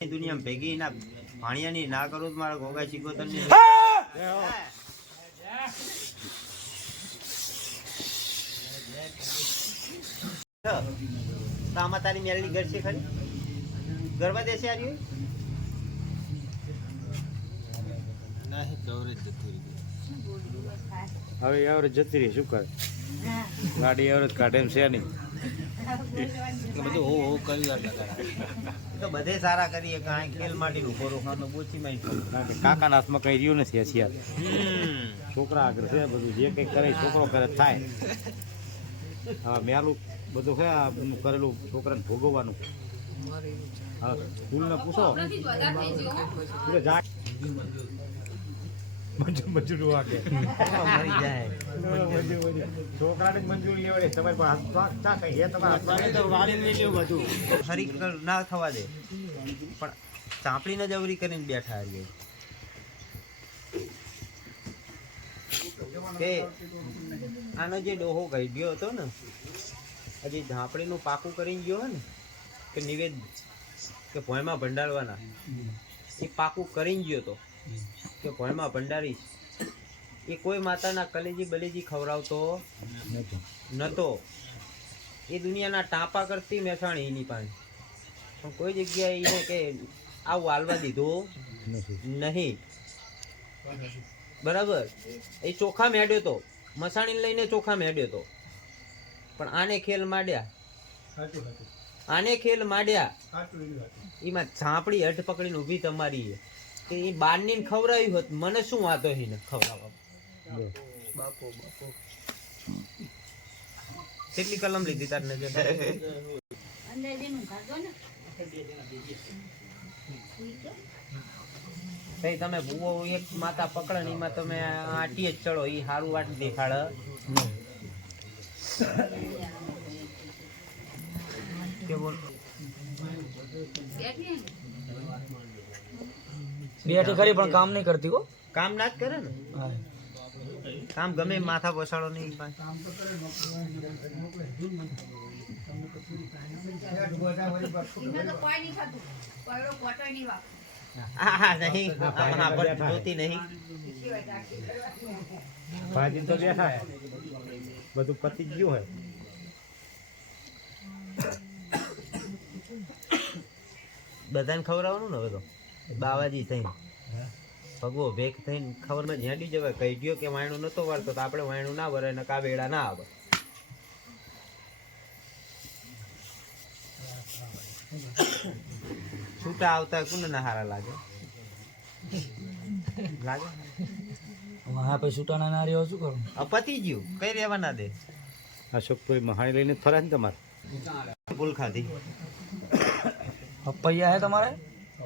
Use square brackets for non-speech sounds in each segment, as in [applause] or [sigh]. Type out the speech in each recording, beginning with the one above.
દુનિયામાં ભેગી ના ભાણિયાની ના કરું તો મારા ગોગા શીખોતરની આમાં તારી મેલડી ઘર છે ખરી? ગરબા દેશે આર્યું હવે એવરેજ જતી રહી શું કરે? ગાડી એવરેજ કાઢે એમ છે નહીં. બધું હો હો કરી તો બધે સારા કરીએ કાંઈ ખેલ માટીનું ઊભો રોખાનો બોચી માં કારણ કે કાકાના હાથમાં કઈ રહ્યું નથી હશિયાર. છોકરા આગળ છે બધું જે કંઈ કરે છોકરો કરે થાય. હા મેલું બધું છે આ કરેલું છોકરાને ભોગવવાનું. હા સ્કૂલને પૂછો. જા મંજૂર મંજૂર વાગે. [laughs] મરી જાય. છોકરાને મંજૂરી લેવડે તમારી પાસે હાથ કઈ હે તમારા હરી કર- ના થવા દે. પણ ચાંપડીને જ અવરી કરીને બેઠા રહીએ કે આનો જે ડોહો ગયો હતો ને હજી ઝાંપડીનું પાકું કરીને ગયો ને કે નિવેદ કે ભોયમાં ભંડારવાના એ પાકું કરીને ગયો તો કે ભણમાં ભંડારી એ કોઈ માતાના કલેજી બલેજી ખવડાવતો નતો. એ દુનિયાના ટાંપા કરતી મહેસાણી એની પાસે. પણ કોઈ જગ્યાએ એને કે આવું હાલવા દીધું નહીં. બરાબર? એ ચોખા મેડ્યો તો. મસાણી લઈને ચોખા મેડ્યો તો. પણ આને ખેલ માંડ્યા. આને ખેલ માંડ્યા. એમાં ઝાંપડી હટ પકડીને ઊભી તમારી કે એ બારની ખવડાવ્યું હોત મને શું વાંધો એને ખવડાવવા? કેટલી કલમ લીધી તાર નજર? તઈ તમે ભૂવો એક માતા પકડે ને એમાં તમે આટી જ ચડો એ સારું વાટ દેખાડે. કે બોલ? બેઠી ખરી પણ કામ નહીં કરતી હો. કામ ના જ કરે ને? કામ ગમે એમ માથા પછાડો નહીં પાસે. હા હા નહીં. આમાં આપણે જોતી નહીં. ભાજી તો બેઠા હે. બધું પતી જ ગયું હે. બધાને ખવડાવવાનું ને હવે તો? બાવાજી થઈ. ભગવો ભેગ થઈને ખબરમાં જ્યાં જવાય. કહી ગયો કે વાયણું નતો વાળતો તો આપણે વાયણું ના વરે ને કાબેડા ના આવે. છૂટા આવતા કોને ના હારા લાગે. લાગે? હા પછી છૂટાના ના રહ્યો શું કરું? આ પતી ગયું. કઈ રહેવા ના દે? અશોકપુરી મહાણી લઈને ફરે ને તમારે? ભૂલ ખાધી. પપૈયા હે તમારે?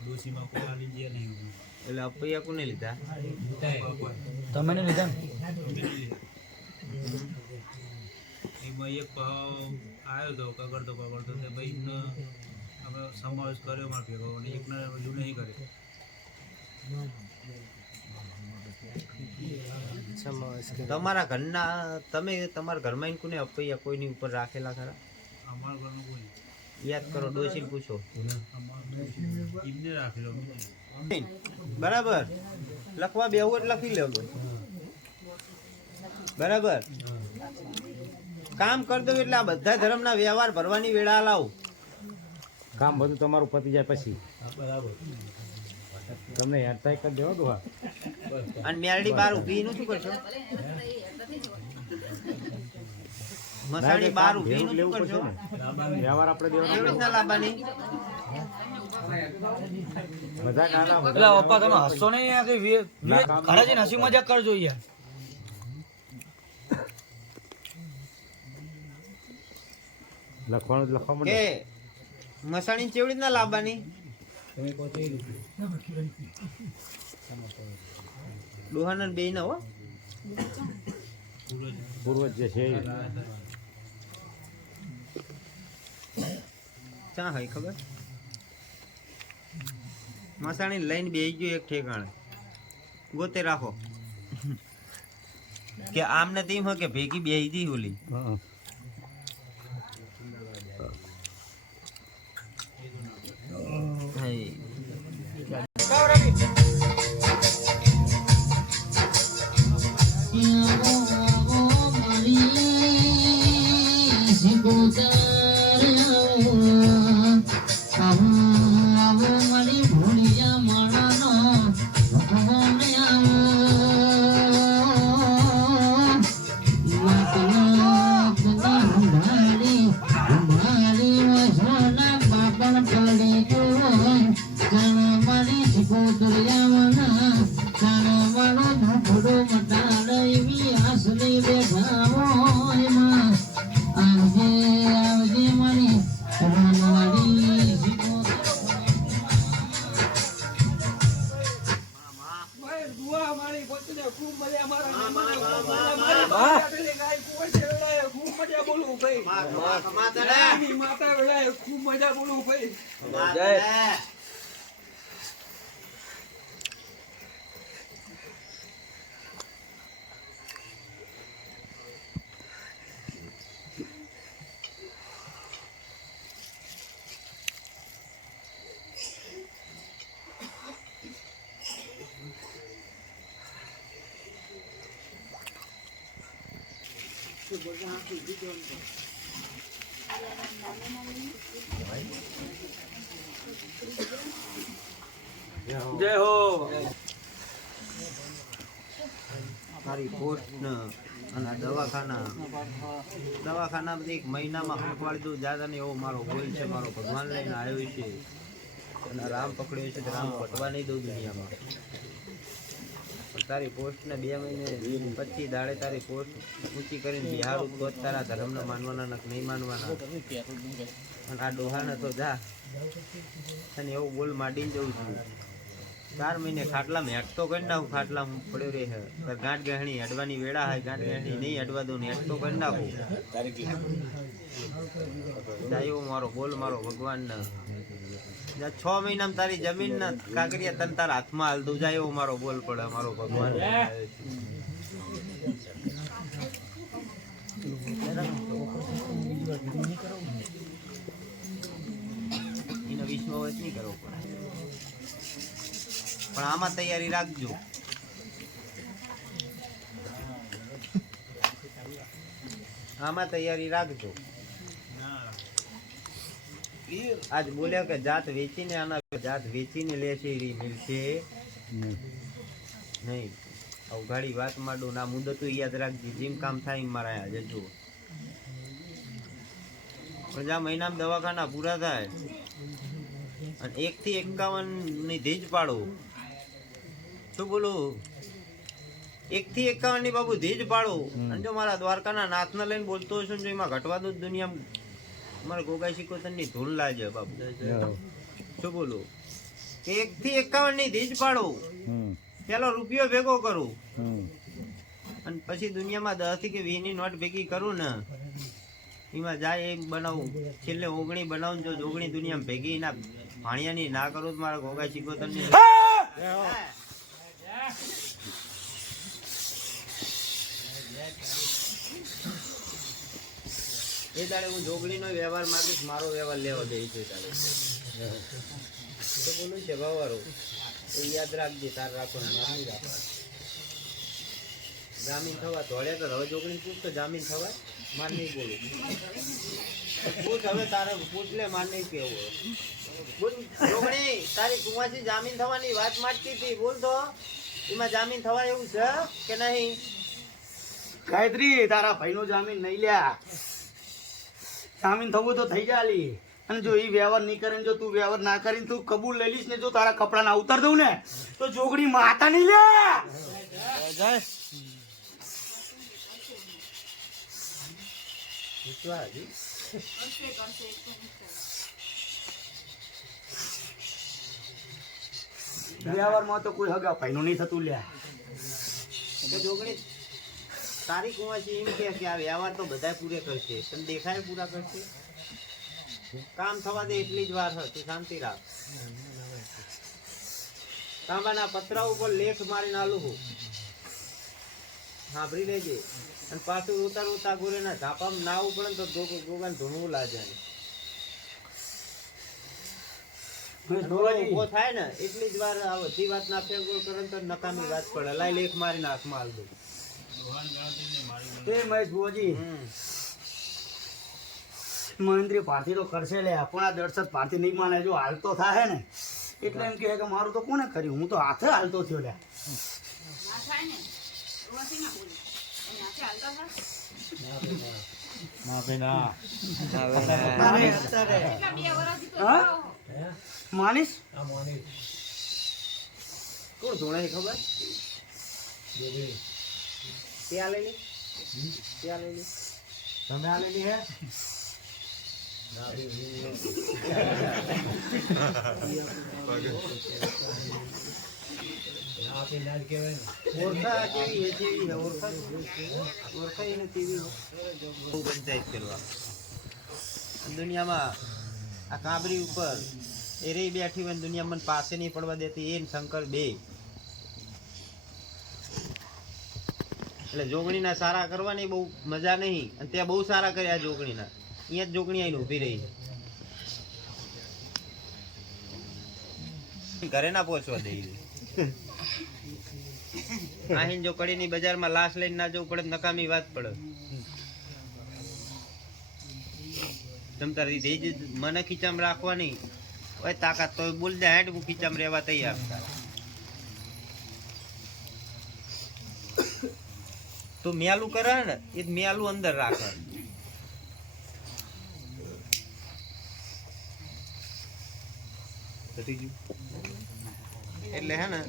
હમ એટલે અપૈયા કોને લીધા? તમે લીધા એમાં? એક ભાવ આવ્યો હતો કગડતો કગડતો તે ભાઈ આપણે સમાવેશ કર્યો મારા ભેગો અને એકને હજુ નહીં કર્યો. તમારા ઘરના તમે તમારા ઘરમાં કોને અપૈયા કોઈની ઉપર રાખેલા ખરા? અમારા ઘરનું કોઈ. યાદ કરો ડોશી પૂછો. બરાબર. લખવા બેવું એટલે લખી લેવું બરાબર. કામ કરી દઉં એટલે આ બધા ધર્મના વ્યવહાર ભરવાની વેળા લાવું. કામ બધું તમારું પતી જાય પછી. તમને યાદ થાય કરી દેવો દુહા અને મેરડી બાર ઊભી નથી શું કરશો? મસાણી બાર ઊભી નું શું કરશો વ્યવહાર આપણે દેવાનો કેવી રીતના લાવવાની મજાક આના એટલે પપ્પા તમે હસો નહીં યાર વે- ઘરે જઈને હસી મજાક કરજો યાર લખવાનું લખવા માંડો. કે મસાણી કેવી રીતના લાવવાની ડોહાના બે ના હો. પૂર્વજ પૂર્વજ જે છે ચા હોય ખબર? મસાણી લઈને બેસી ગયો એક ઠેકાણે. ગોતે રાખો. [laughs] કે આમને તેમ હો કે ભેગી બેસી હતી ઓલી. જય હો. મારી પોસ્ટ અને દવાખાના. દવાખાના બધી એક મહિનામાં હંકવાડી દઉં જાતા ને એવો મારો ગોલ છે, મારો ભગવાન લઈને આવ્યો છે. અને રામ પકડ્યો છે, રામ પટવા નહીં દઉં દુનિયામાં. તારી પોસ્ટ ને બે મહિને પછી દાડે તારી પોસ્ટ ઊંચી કરીને બિહાર તો તારા ધર્મને માનવાના નથી નહીં માનવાના. અને આ ડોહાને તો જા. અને એવું બોલ માંડીને જવું છું. ચાર મહિને ખાટલા મેં હેઠતો કરી નાખું ખાટલામાં પડ્યો રહે. તાર ગાંઠ ગહેણી અડવાની વેળા હોય ગાંઠ ગહેણી નહીં અડવા દઉં ને હેઠતો કરી નાખું. દાયો મારો બોલ મારો ભગવાન છ. મહિનામાં તારી જમીન ના કાગરિયા તન તારા હાથમાં હાલ દઉં જાય એવો મારો બોલ પડે, મારો ભગવાન. એનો વિશ્વાસ નહીં કરવો પડે. પણ આમાં તૈયારી રાખજો. આમાં તૈયારી રાખજો. આજ બોલ્યા કે જાત વેચીને આના જાત વેચીને લેશે એ મિલશે નહીં. અવઘાડી વાત માંડો ના મુદત યાદ રાખજે. જેમ કામ થાય એમ મારા આજે જુઓ. પણ જ્યાં મહિનામાં દવાખાના પૂરા થાય અને એક થી એકાવનની ધીજ પાડો. શું બોલું? એક થી એકાવનની બાબુ ધીજ પાડો. અને જો મારા દ્વારકાના નાથને લઈને બોલતો હશું જો એમાં ઘટવા દો દુનિયા મારા ગોગાઈ શિકોતરની ધૂલ લાજે બાબુ શું બોલું? એક થી એકાવનની ધીજ પાડો. પેલો રૂપિયો ભેગો કરું. અને પછી દુનિયામાં દસથી કે વીસની નોટ ભેગી કરું ને એમાં જાય એમ બનાવું. છેલ્લે ઓગણી બનાવું જો ઓગણી દુનિયામાં ભેગી ના ભાણિયાની ના કરું તો મારા ગોગા શીખોતર એ તારે હું જોગણીનો વ્યવહાર માગીશ, મારો વ્યવહાર લેવા દે છે તારે તો બોલું છે, ભાવારો, એ યાદ રાખજે, તાર રાખો માર રાખવાનું. જામીન થવા ધોળે તો હવે જોગણી પૂછ તો જામીન થવા? માર નહીં બોલું. પૂછ, હવે તારે પૂછ લે, માર નહીં કેવું પૂછ જોગણી તારી કુંવાસી જામીન થવાની વાત માંગતી હતી, બોલ તો. એમાં જામીન થવા એવું છે કે નહીં? ગાયત્રી, તારા ભાઈનો જામીન નહીં લ્યા. જામીન થવું તો થઈ જાલી અને જો એ વ્યવહાર નહીં કરે જો તું વ્યવહાર ના કરીને તું કબૂલ લઈ લઈશ ને જો તારા કપડા ના ઉતાર દઉં ને, તો જોગડી માતા નહીં લે. વ્યવહારમાં તો કોઈ હગા ભાઈનું નહીં થતું લ્યા. કે તારીખ એમ કે આ વ્યવહાર તો બધા પૂરે કરશે. તને દેખાય પૂરા કરશે? કામ થવા દે એટલી જ વાર હોય શાંતિ રાખ. તાંબાના પતરા ઉપર લેખ મારીને આલું હું. સાંભળી લેજે. અને પાછું રોતા રોતા ગોરે ના ઝાપામાં ના ઉપડે તો ગોગો- ગોગાને ધૂણવું લાજે ઊભો થાય ને એટલી જ વાર આ બધી વાત ના ફેંગોળ કરે તો નકામી વાત પડે. લાય લેખ મારીને હાથમાં આલ દઉં એ મહેશ ભુવાજી. મહેન્દ્રી પાર્ટી તો કરશે લે પણ આ દર્શક પાર્ટી નહીં માને જો હાલતો થાય ને એટલે એમ કહે કે મારું તો કોને કર્યું? હું તો હાથે હાલતો થયો લે. માનીશ? કોણ જોડાય ખબર? ત્યાં લઈ લી. ત્યાં લઈ લી. તમે આ લેલી હે? ઓળખા કેવી કેવી ઓળખા? ઓળખા એને કેવી પંચાયત કરવા દુનિયામાં આ કાબરી ઉપર એ રહી બેઠી હોય દુનિયા મને પાસે નહીં પડવા દેતી એ શંકર બે. એટલે જોગણીના સારા કરવાની બહુ મજા નહીં. અને ત્યાં બહુ સારા કર્યા જોગણીના. અહીંયા જ જોગણી આવીને ઊભી રહી. છે ઘરે ના પહોંચવા દઈ આહીન જો કડીની બજારમાં લાશ લઈને ના જવું પડે નકામી વાત પડે. જમતા રીતે મને ખીચામ રાખવાની. ઓય તાકાત તો બોલ દે, હેડ હું ખીચામ રહેવા તૈયાર. તો મેલું કરે ને એ મેલું અંદર રાખે. એટલે હે ને